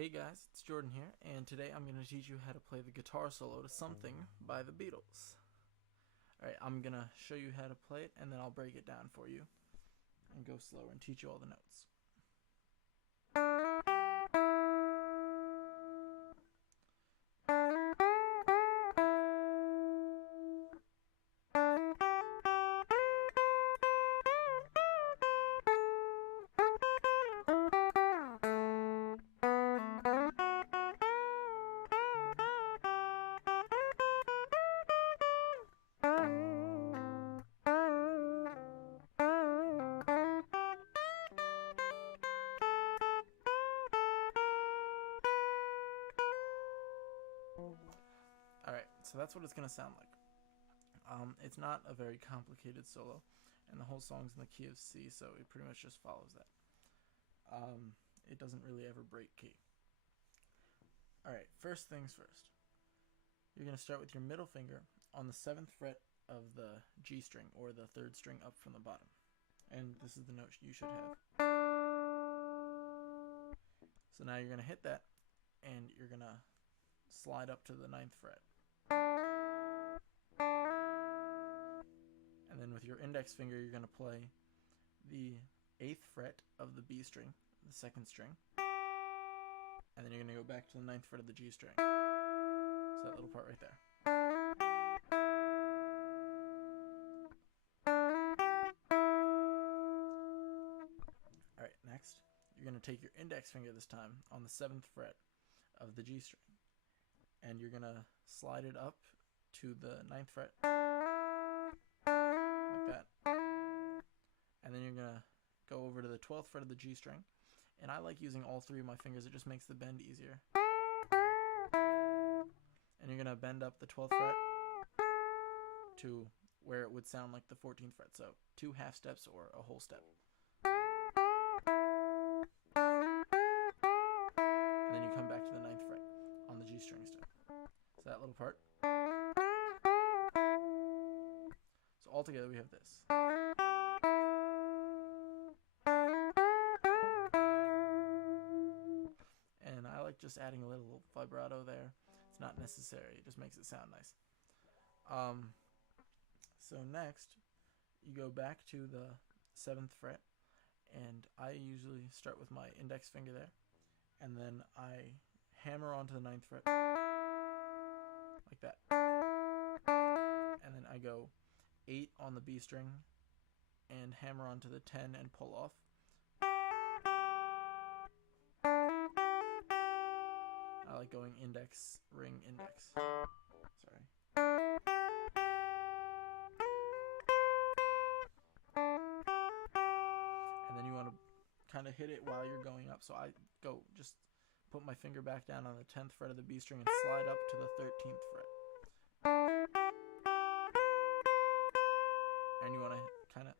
Hey guys, it's Jordan here, and today I'm going to teach you how to play the guitar solo to Something by the Beatles. Alright, I'm going to show you how to play it, and then I'll break it down for you and go slower and teach you all the notes. Alright, so that's what it's going to sound like. It's not a very complicated solo, and the whole song's in the key of C, so it pretty much just follows that. It doesn't really ever break key. Alright, first things first. You're going to start with your middle finger on the 7th fret of the G string, or the 3rd string up from the bottom. And this is the note you should have. So now you're going to hit that, and you're going to slide up to the 9th fret. And then with your index finger, you're going to play the 8th fret of the B string, the 2nd string. And then you're going to go back to the 9th fret of the G string. So that little part right there. Alright, next, you're going to take your index finger this time on the 7th fret of the G string. And you're going to slide it up to the 9th fret. Like that. And then you're going to go over to the 12th fret of the G string. And I like using all three of my fingers, it just makes the bend easier. And you're going to bend up the 12th fret to where it would sound like the 14th fret. So 2 half steps or a whole step. And then you come back to the 9th fret on the G string still. So that little part. So all together we have this. And I like just adding a little vibrato there. It's not necessary, it just makes it sound nice. So next, you go back to the 7th fret, and I usually start with my index finger there, and then I hammer onto the 9th fret, like that. And then I go 8 on the B string, and hammer onto the 10 and pull off. I like going index, ring, index. Sorry. And then you want to kind of hit it while you're going up. So I go just put my finger back down on the 10th fret of the B string and slide up to the 13th fret. And you want to kind of,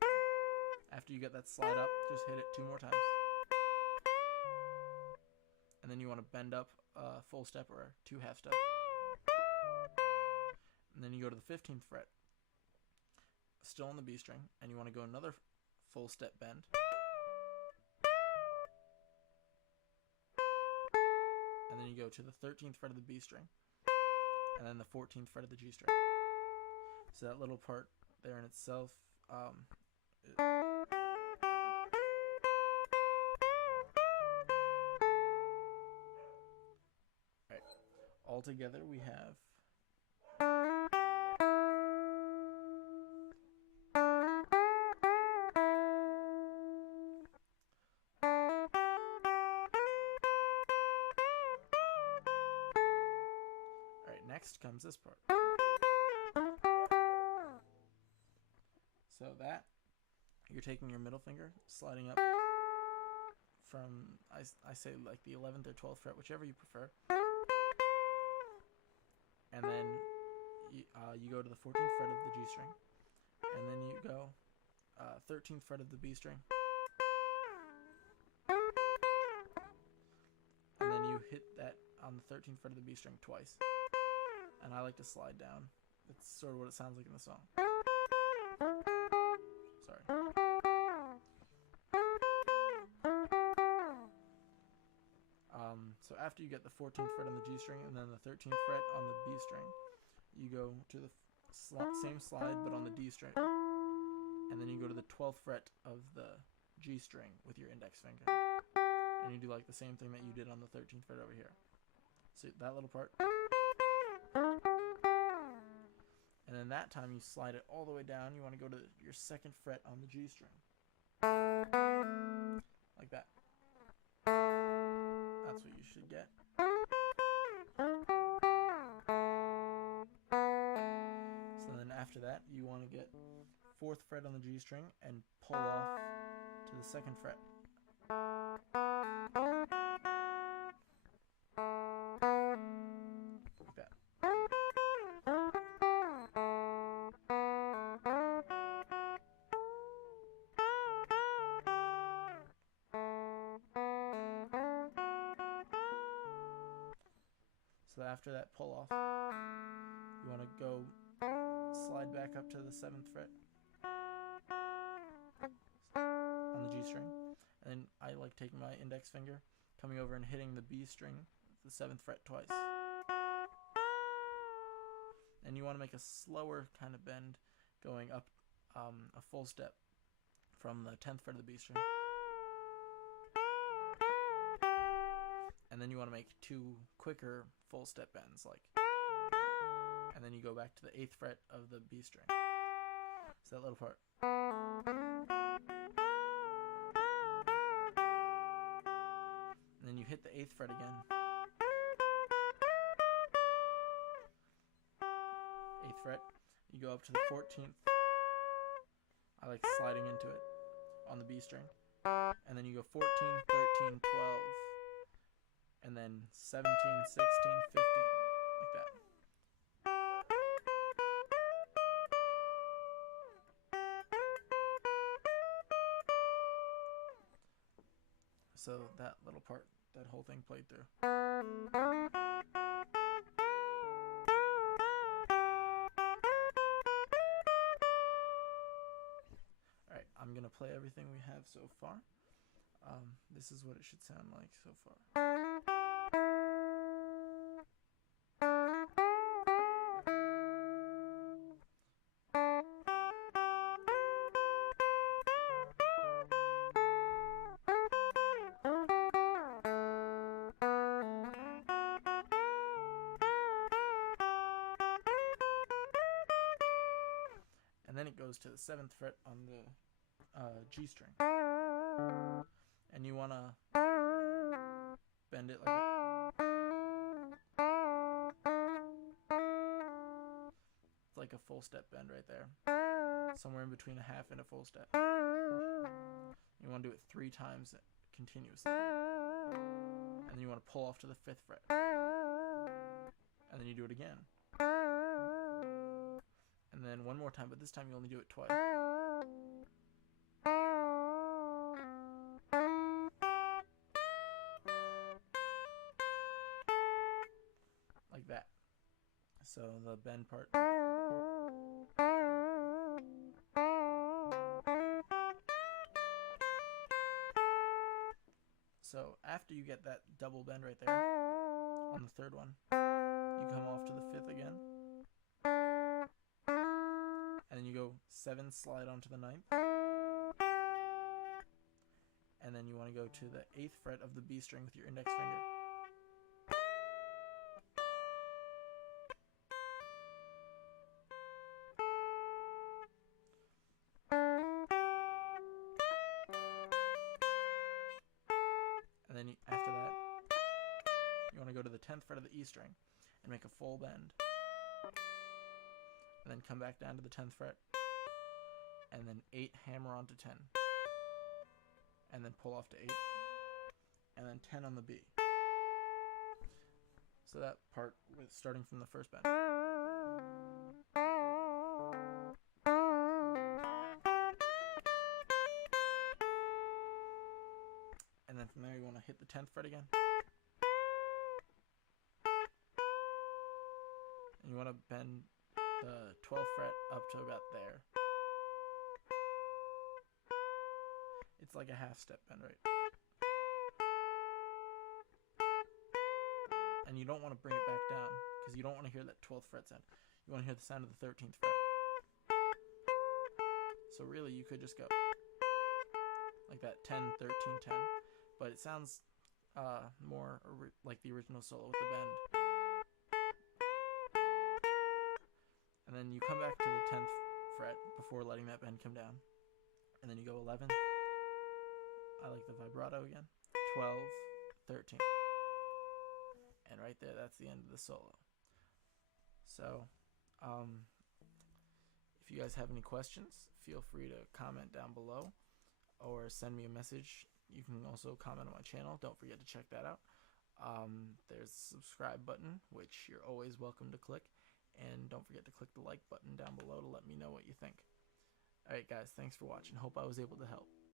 after you get that slide up, just hit it 2 more times. And then you want to bend up a full step or 2 half steps. And then you go to the 15th fret, still on the B string, and you want to go another full step bend. And then you go to the 13th fret of the B string, and then the 14th fret of the G string. So that little part there in itself, right. All together we have next comes this part. So that, you're taking your middle finger, sliding up from, I say like the 11th or 12th fret, whichever you prefer. And then you go to the 14th fret of the G string. And then you go 13th fret of the B string. And then you hit that on the 13th fret of the B string twice. And I like to slide down. That's sort of what it sounds like in the song. Sorry. So after you get the 14th fret on the G string and then the 13th fret on the B string, you go to the same slide but on the D string, and then you go to the 12th fret of the G string with your index finger, and you do like the same thing that you did on the 13th fret over here. So that little part, and then that time you slide it all the way down. You want to go to your 2nd fret on the G string, like that. That's what you should get. So then after that, you want to get 4th fret on the G string and pull off to the 2nd fret. Like that. So after that pull off, you want to go slide back up to the 7th fret on the G string, and then I like taking my index finger, coming over and hitting the B string, the 7th fret twice. And you want to make a slower kind of bend, going up a full step from the 10th fret of the B string. And then you want to make 2 quicker full step bends, like, and then you go back to the 8th fret of the B string. So that little part. And then you hit the 8th fret again. 8th fret. You go up to the 14th. I like sliding into it on the B string. And then you go 14, 13, 12. And then 17, 16, 15, like that. So that little part, that whole thing played through. Alright, I'm going to play everything we have so far. This is what it should sound like so far. And then it goes to the 7th fret on the G string. And you want to bend it like that. It's like a full step bend right there. Somewhere in between a half and a full step. You want to do it 3 times continuously. And then you want to pull off to the 5th fret. And then you do it again. And then one more time, but this time you only do it twice. Like that. So the bend part. So after you get that double bend right there, on the 3rd one, you come off to the 5th again. And then you go 7, slide onto the 9th. And then you want to go to the 8th fret of the B string with your index finger. And then after that, you want to go to the 10th fret of the E string and make a full bend. And then come back down to the 10th fret, and then 8, hammer onto 10, and then pull off to 8, and then 10 on the B. So that part with starting from the first bend. And then from there you want to hit the 10th fret again. And you want to bend the 12th fret up to about there. It's like a half step bend, right? and you don't want to bring it back down because you don't want to hear that 12th fret sound. You want to hear the sound of the 13th fret. So really, you could just go like that, 10, 13, 10, but it sounds more like the original solo with the bend. And then you come back to the 10th fret before letting that bend come down. And then you go 11. I like the vibrato again. 12, 13. And right there, that's the end of the solo. So, if you guys have any questions, feel free to comment down below or send me a message. You can also comment on my channel. Don't forget to check that out. There's the subscribe button, which you're always welcome to click. And don't forget to click the like button down below to let me know what you think. Alright guys, thanks for watching. Hope I was able to help.